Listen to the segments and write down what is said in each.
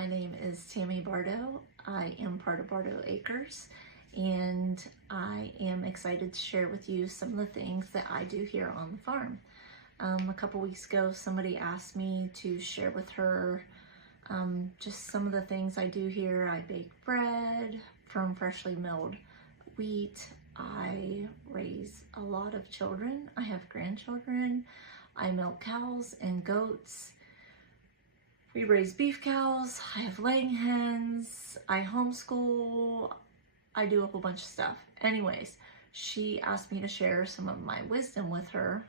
My name is Tammy Bardo. I am part of Bardo Acres, and I am excited to share with you some of the things that I do here on the farm. A couple weeks ago, somebody asked me to share with her just some of the things I do here. I bake bread from freshly milled wheat. I raise a lot of children. I have grandchildren. I milk cows and goats. We raise beef cows. I have laying hens. I homeschool. I do a whole bunch of stuff. Anyways, she asked me to share some of my wisdom with her.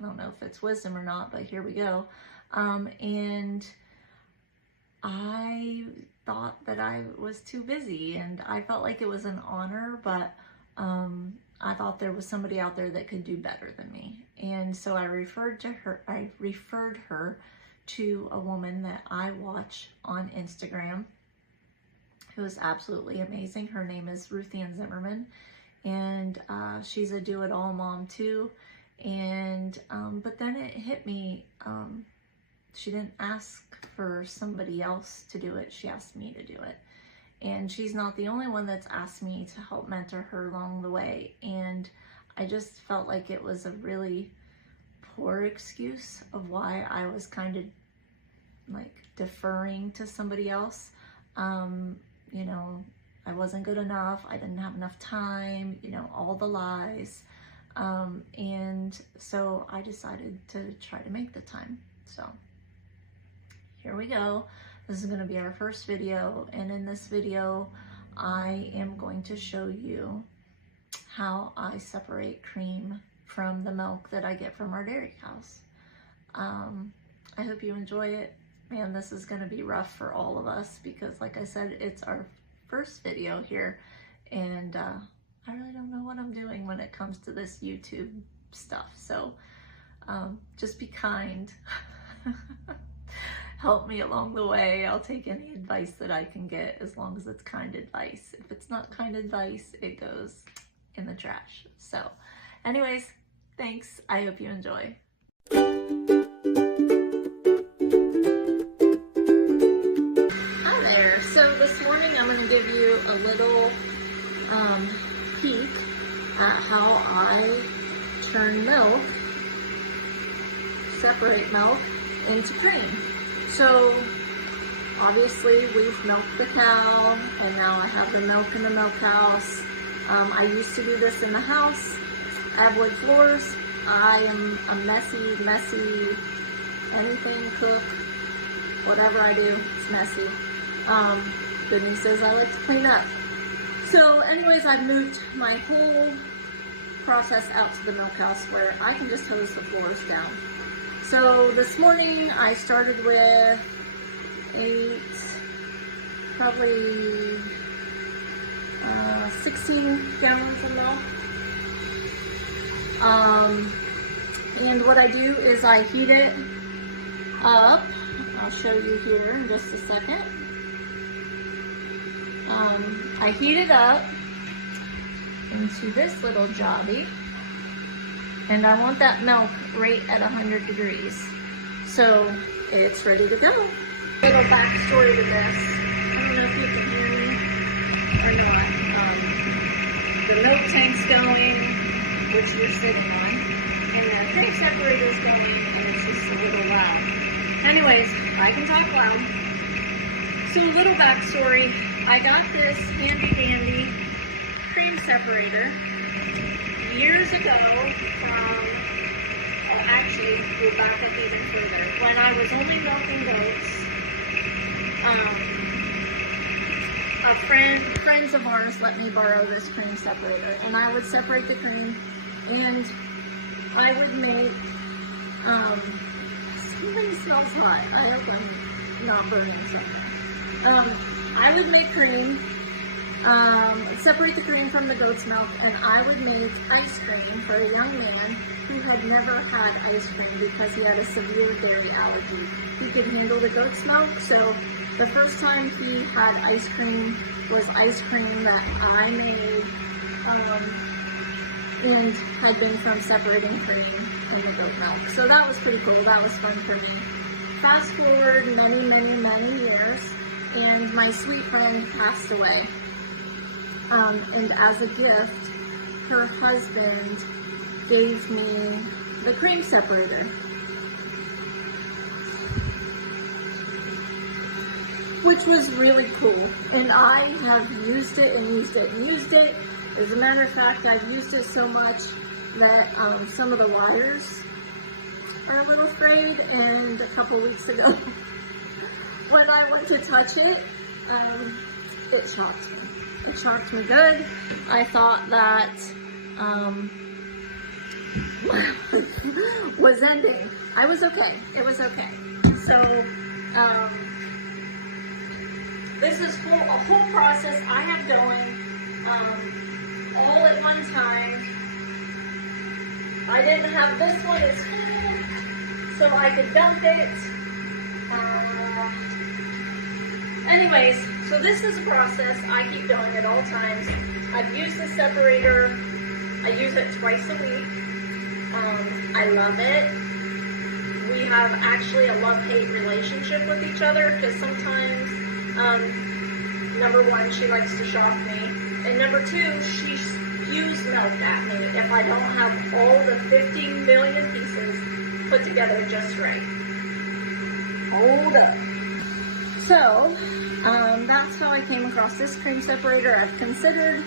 I don't know if it's wisdom or not, but here we go. And I thought that I was too busy, and I felt like it was an honor, but I thought there was somebody out there that could do better than me. And so I referred her to a woman that I watch on Instagram who is absolutely amazing. Her name is Ruth Ann Zimmerman, and she's a do-it-all mom too. And but then it hit me, she didn't ask for somebody else to do it, she asked me to do it. And she's not the only one that's asked me to help mentor her along the way. And I just felt like it was a really poor excuse of why I was kind of like deferring to somebody else. You know, I wasn't good enough, I didn't have enough time, you know, all the lies. And so I decided to try to make the time. So here we go. This is going to be our first video, and in this video I am going to show you how I separate cream from the milk that I get from our dairy cows. I hope you enjoy it. Man, this is going to be rough for all of us because, like I said, it's our first video here, and I really don't know what I'm doing when it comes to this YouTube stuff. So just be kind. Help me along the way. I'll take any advice that I can get as long as it's kind advice. If it's not kind advice, it goes in the trash. So anyways, thanks. I hope you enjoy. Hi there. So this morning I'm going to give you a little peek at how I turn milk, separate milk into cream. So obviously we've milked the cow, and now I have the milk in the milk house. I used to do this in the house. I have wood floors. I am a messy, anything, cook, whatever I do, it's messy. Good news is I like to clean up. So anyways, I've moved my whole process out to the milk house where I can just hose the floors down. So this morning I started with probably 16 gallons of milk. And what I do is I heat it up. I'll show you here in just a second. I heat it up into this little jobby, and I want that milk right at 100 degrees. So it's ready to go. Little backstory to this. I don't know if you can hear me or not. The milk tank's going, which you're sitting on, and the cream separator's going, and it's just a little loud. Anyways, I can talk loud. So a little backstory. I got this handy dandy cream separator years ago from, actually we'll back up even further. When I was only milking goats, friends of ours let me borrow this cream separator, and I would separate the cream, and I would make, something smells hot. I hope I'm not burning something. I would make cream, separate the cream from the goat's milk, and I would make ice cream for a young man who had never had ice cream because he had a severe dairy allergy. He could handle the goat's milk, so the first time he had ice cream was ice cream that I made, and had been from separating cream from the goat milk. So that was pretty cool. That was fun for me. fast forward many years, and my sweet friend passed away. And as a gift, her husband gave me the cream separator. Which was really cool. And I have used it and used it and used it. As a matter of fact, I've used it so much that some of the wires are a little frayed, and a couple weeks ago when I went to touch it, it shocked me. It shocked me good. I thought that was ending. I was okay. It was okay. So this is a whole process I have going all at one time. I didn't have this one as full, so I could dump it. Anyways, so this is a process I keep going at all times. I've used the separator. I use it twice a week. I love it. We have actually a love-hate relationship with each other, because sometimes, number one, she likes to shock me, and number two, she spews milk at me if I don't have all the 50 million pieces put together just right. Hold up. So, that's how I came across this cream separator. I've considered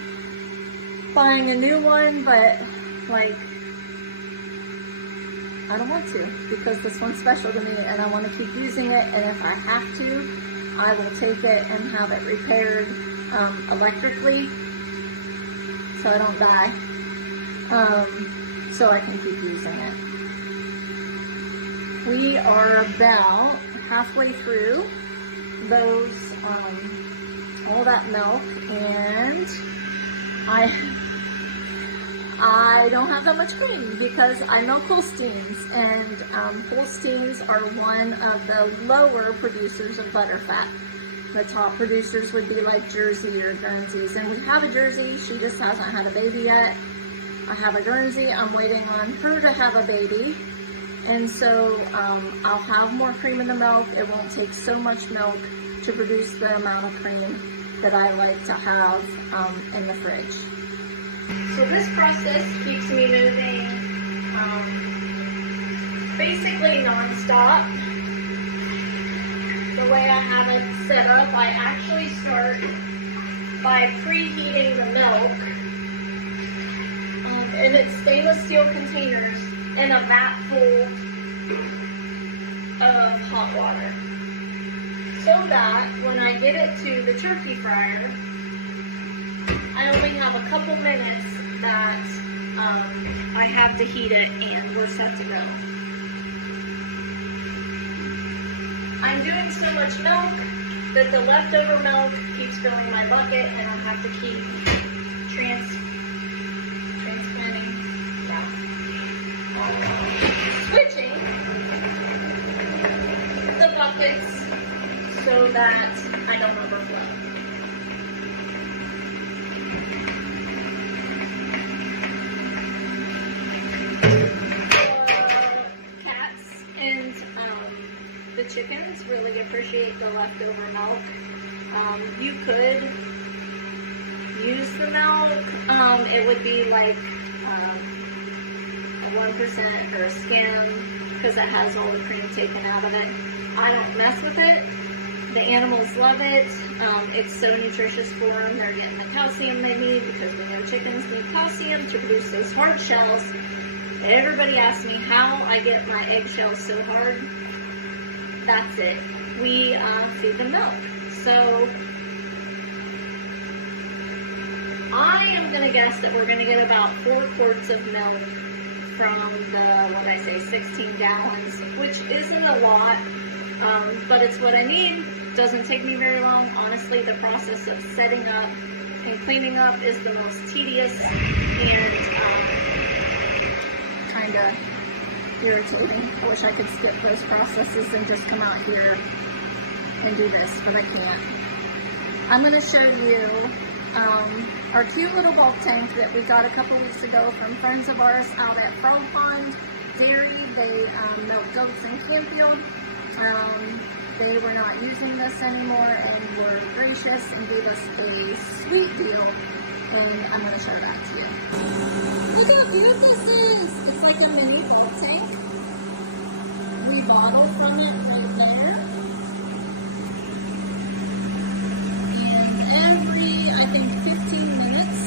buying a new one, but like, I don't want to, because this one's special to me and I want to keep using it, and if I have to, I will take it and have it repaired electrically so I don't die, so I can keep using it. We are about halfway through those, all that milk, and I don't have that much cream because I milk Holsteins, and Holsteins are one of the lower producers of butterfat. The top producers would be like Jersey or Guernseys, and we have a Jersey, she just hasn't had a baby yet. I have a Guernsey, I'm waiting on her to have a baby, and so I'll have more cream in the milk. It won't take so much milk to produce the amount of cream that I like to have in the fridge. So this process keeps me moving basically non-stop. The way I have it set up, I actually start by preheating the milk, and it's stainless steel containers in a vat full of hot water, so that when I get it to the turkey fryer, I only have a couple minutes that I have to heat it and we're set to go. I'm doing so much milk that the leftover milk keeps filling my bucket, and I have to keep switching the buckets so that I don't overflow. Cats and the chickens really appreciate the leftover milk. You could use the milk. It would be like a 1% or a skim, because it has all the cream taken out of it. I don't mess with it. The animals love it. It's so nutritious for them. They're getting the calcium they need, because we know chickens need calcium to produce those hard shells. Everybody asks me how I get my eggshells so hard. That's it. We feed them milk. So I am going to guess that we're going to get about 4 quarts of milk from the, 16 gallons, which isn't a lot, but it's what I need. Doesn't take me very long. Honestly, the process of setting up and cleaning up is the most tedious and kind of irritating. I wish I could skip those processes and just come out here and do this, but I can't. I'm going to show you our cute little bulk tank that we got a couple weeks ago from friends of ours out at Frog Pond Dairy. They milk goats in Campfield. They were not using this anymore and were gracious and gave us a sweet deal. And I'm going to show that to you. Look how cute this is. It's like a mini ball tank. We bottle from it right there. And every, I think, 15 minutes,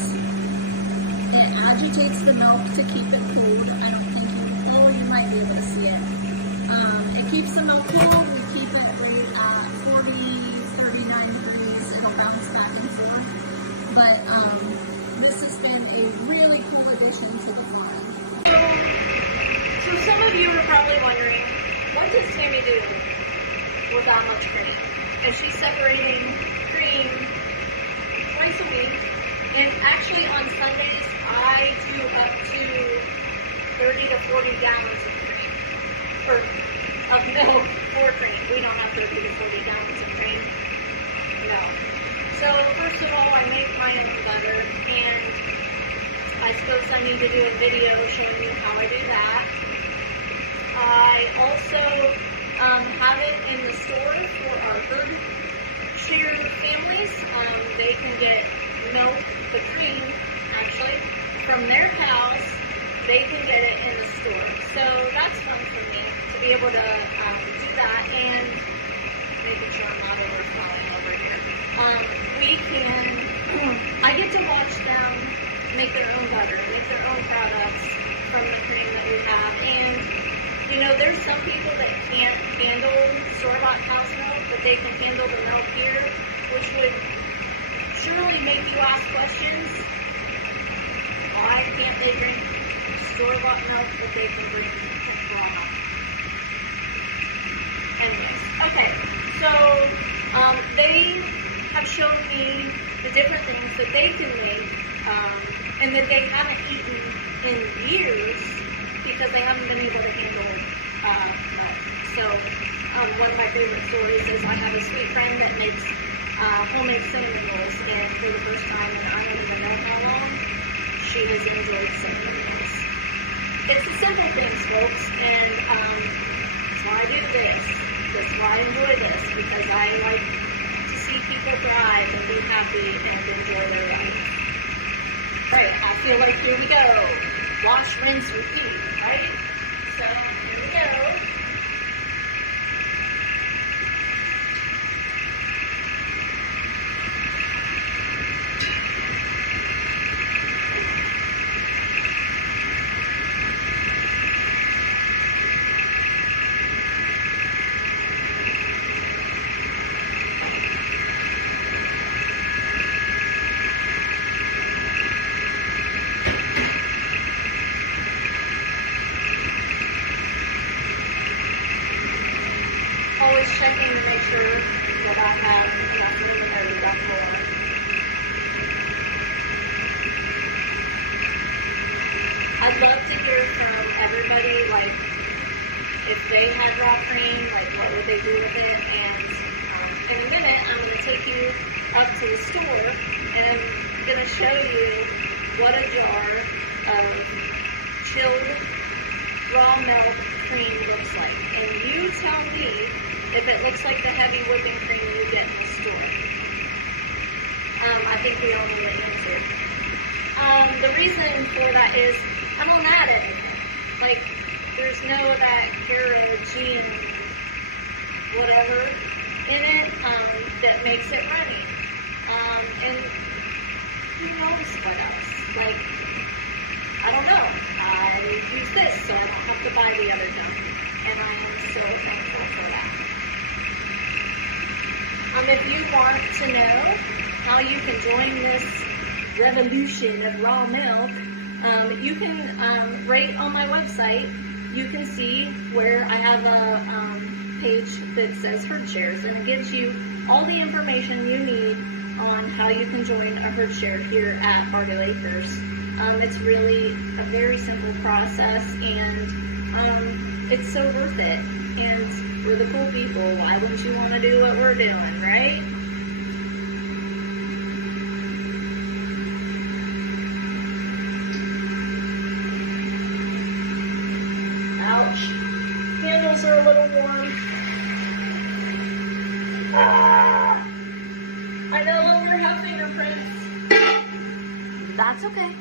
it agitates the milk to keep it cold. I don't think you might be able to see it. It keeps the milk cold. We keep it right at 40, 39 degrees. It'll bounce back and forth. But this has been a really cool addition to the farm. So some of you are probably wondering, what does Tammy do with that much cream? And she's separating cream twice a week. And actually on Sundays, I do up to 30 to 40 gallons of cream. Or of milk or cream. We don't have 30 to 40 gallons of cream. No. So first of all, I make my own butter, and I suppose I need to do a video showing you how I do that. I also have it in the store for our herd share families. They can get milk, the cream, actually, from their cows. They can get it in the store. So that's fun for me to be able to do that, and making sure I'm not overflowing over here. I get to watch them make their own butter, make their own products from the cream that we have. And, you know, there's some people that can't handle store-bought cow's milk, but they can handle the milk here, which would surely make you ask questions. Why can't they drink store-bought milk, but they can drink raw milk? Anyways, okay, so they have shown me the different things that they can make, and that they haven't eaten in years because they haven't been able to handle milk. So one of my favorite stories is I have a sweet friend that makes homemade cinnamon rolls, and for the first time in I don't even know how long, she has enjoyed cinnamon rolls. It's the simple things, folks, and that's why I do this. That's why I enjoy this, because I like to see people thrive and be happy and enjoy their life. Right, I feel like here we go. Wash, rinse, repeat, right? So, here we go. Always checking to make sure that I have enough room or enough more. I'd love to hear from everybody, like, if they had raw cream, like, what would they do with it? And in a minute, I'm going to take you up to the store, and I'm going to show you what a jar of chilled raw milk cream looks like. And you tell me if it looks like the heavy whipping cream you get in the store. I think we all know the answer. The reason for that is I don't add anything. Like, there's no of that kerosene whatever in it that makes it runny. And who knows what else? Like, I don't know. I use this so I don't have to buy the other junk. And I am so thankful for that. If you want to know how you can join this revolution of raw milk, you can rate on my website. You can see where I have a page that says herd shares, and it gives you all the information you need on how you can join a herd share here at Bardo Acres. It's really a very simple process, and it's so worth it. And we're the cool people. Why wouldn't you want to do what we're doing, right? Ouch. Handles are a little warm. I no longer have fingerprints. That's okay.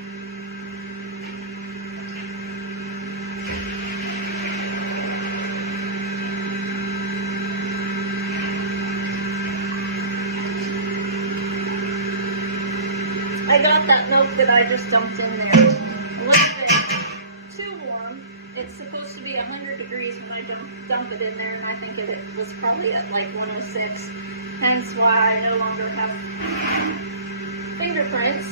I got that milk that I just dumped in there. A little bit too warm. It's supposed to be 100 degrees when I dump it in there, and I think it was probably at like 106. Hence why I no longer have fingerprints.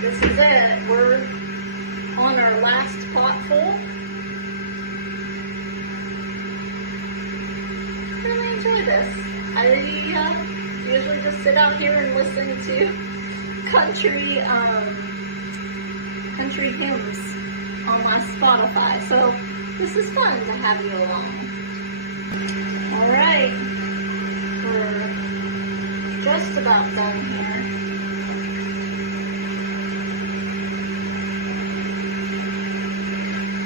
This is it. We're on our last pot full. Really enjoy this. I usually just sit out here and listen to country hymns on my Spotify. So this is fun to have you along. All right, we're just about done here.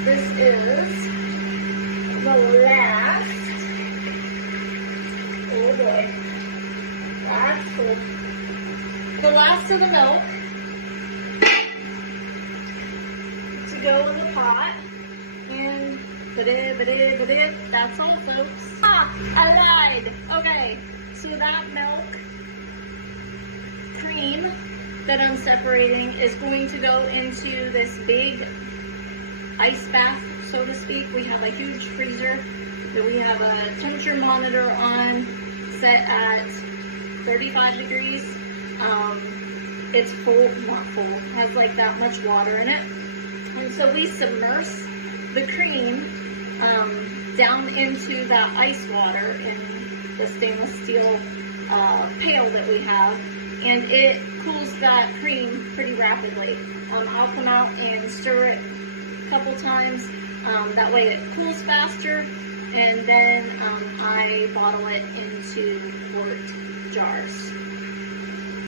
This is the last. Oh boy. The last of the milk to go in the pot, and that's all, folks. I lied. Okay, so that milk cream that I'm separating is going to go into this big ice bath, so to speak. We have a huge freezer that we have a temperature monitor on, set at 35 degrees. It's full, not full, has like that much water in it. And so we submerge the cream down into that ice water in the stainless steel pail that we have, and it cools that cream pretty rapidly. I'll come out and stir it a couple times, that way it cools faster, and then I bottle it into quart jars.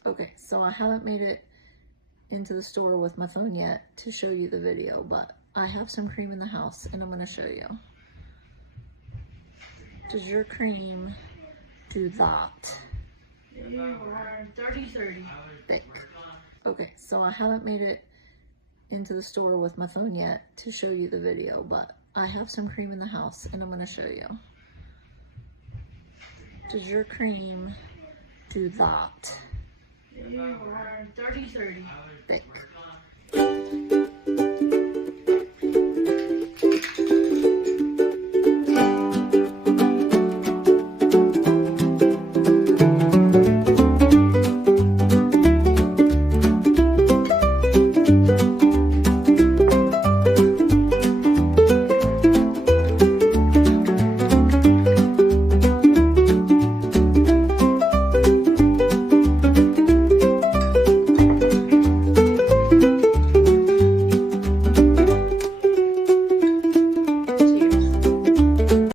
Okay, so I haven't made it into the store with my phone yet to show you the video, but I have some cream in the house and I'm going to show you. Does your cream do that? 30-30. Thick. Okay, so I haven't made it into the store with my phone yet to show you the video, but I have some cream in the house and I'm going to show you. Does your cream do that? 30-30. Thick.